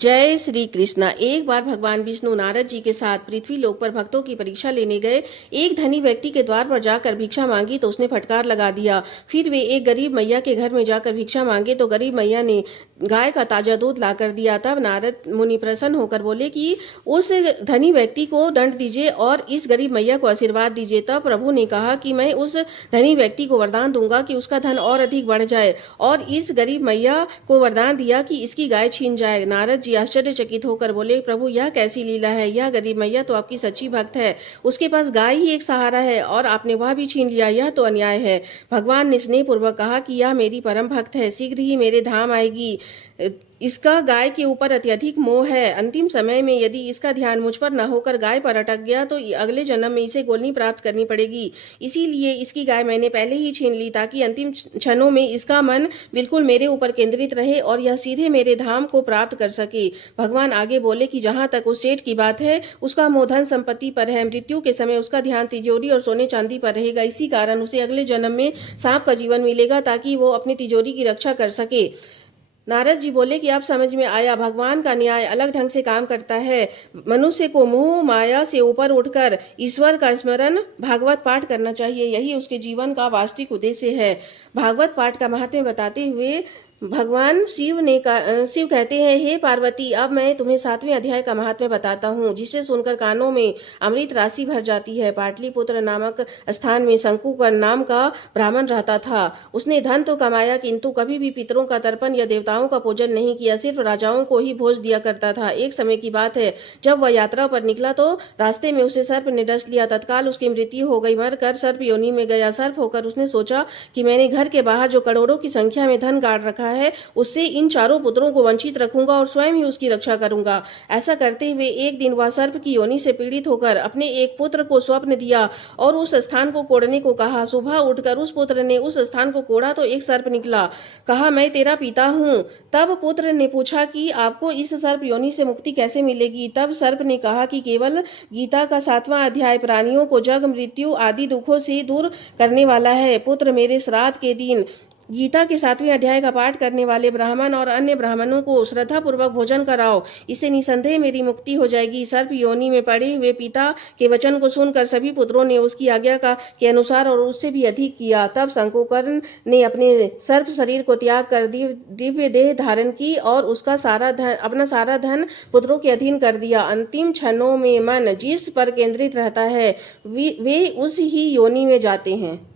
जय श्री कृष्णा। एक बार भगवान विष्णु नारद जी के साथ पृथ्वी लोक पर भक्तों की परीक्षा लेने गए। एक धनी व्यक्ति के द्वार पर जाकर भिक्षा मांगी तो उसने फटकार लगा दिया। फिर वे एक गरीब मैया के घर में जाकर भिक्षा मांगे तो गरीब मैया ने गाय का ताजा दूध ला कर दिया। तब नारद मुनि प्रसन्न होकर बोले कि उस धनी व्यक्ति को दंड दीजिए और इस गरीब मैया को आशीर्वाद दीजिए। तब प्रभु ने कहा कि मैं उस धनी व्यक्ति को वरदान दूंगा कि उसका धन और अधिक बढ़ जाए, और इस गरीब मैया को वरदान दिया कि इसकी गाय छीन जाए। नारद जी आश्चर्यचकित होकर बोले, प्रभु यह कैसी लीला है? यह गरीब मैया तो आपकी सच्ची भक्त है, उसके पास गाय ही एक सहारा है और आपने वह भी छीन लिया, यह तो अन्याय है। भगवान ने स्नेह पूर्वक कहा कि यह मेरी परम भक्त है, शीघ्र ही मेरे धाम आएगी। इसका गाय के ऊपर अत्यधिक मोह है। अंतिम समय में यदि इसका ध्यान मुझ पर न होकर गाय पर अटक गया तो अगले जन्म में इसे गोलनी प्राप्त करनी पड़ेगी। इसीलिए इसकी गाय मैंने पहले ही छीन ली, ताकि अंतिम क्षणों में इसका मन बिल्कुल मेरे ऊपर केंद्रित रहे और यह सीधे मेरे धाम को प्राप्त कर सके। भगवान आगे बोले कि जहां तक उस सेठ की बात है, उसका मोह धन संपत्ति पर है। मृत्यु के समय उसका ध्यान तिजोरी और सोने चांदी पर रहेगा। इसी कारण उसे अगले जन्म में सांप का जीवन मिलेगा, ताकि वो अपनी तिजोरी की रक्षा कर सके। नारद जी बोले कि अब समझ में आया, भगवान का न्याय अलग ढंग से काम करता है। मनुष्य को मोह माया से ऊपर उठकर ईश्वर का स्मरण, भागवत पाठ करना चाहिए। यही उसके जीवन का वास्तविक उद्देश्य है। भागवत पाठ का महत्व बताते हुए भगवान शिव कहते हैं, हे पार्वती, अब मैं तुम्हें 7वें अध्याय का महात्म्य बताता हूँ, जिसे सुनकर कानों में अमृत राशि भर जाती है। पाटलिपुत्र नामक स्थान में शंकुकर नाम का ब्राह्मण रहता था। उसने धन तो कमाया, किंतु कभी भी पितरों का तर्पण या देवताओं का पूजन नहीं किया, सिर्फ राजाओं को ही भोज दिया करता था। एक समय की बात है, जब वह यात्रा पर निकला तो रास्ते में उसे सर्प ने डस लिया। तत्काल उसकी मृत्यु हो गई। मरकर सर्प योनि में गया। सर्प होकर उसने सोचा कि मैंने घर के बाहर जो करोड़ों की संख्या में धन गाड़ रखा है, उससे इन चारों पुत्रों को वंचित रखूंगा और स्वयं ही उसकी रक्षा करूंगा। ऐसा करते हुए एक दिन वह सर्प की योनि से पीड़ित होकर अपने एक पुत्र को स्वप्न दिया और उस स्थान को कोड़ने को कहा। सुबह उठकर उस पुत्र ने उस स्थान को कोड़ा तो एक सर्प निकला। कहा, मैं तेरा पिता हूँ। तब पुत्र ने पूछा कि आपको इस सर्प योनि से मुक्ति कैसे मिलेगी? तब सर्प ने कहा कि केवल गीता का 7वां अध्याय प्राणियों को जग मृत्यु आदि दुखों से दूर करने वाला है। पुत्र, मेरे श्राद्ध के दिन गीता के 7वें अध्याय का पाठ करने वाले ब्राह्मण और अन्य ब्राह्मणों को श्रद्धा पूर्वक भोजन कराओ, इससे निसंदेह मेरी मुक्ति हो जाएगी। सर्प योनि में पड़े हुए पिता के वचन को सुनकर सभी पुत्रों ने उसकी आज्ञा के अनुसार और उससे भी अधिक किया। तब शंकुकर्ण ने अपने सर्प शरीर को त्याग कर दिव्य देह धारण की और उसका अपना सारा धन पुत्रों के अधीन कर दिया। अंतिम क्षणों में मन जिस पर केंद्रित रहता है, वे उस ही योनि में जाते हैं।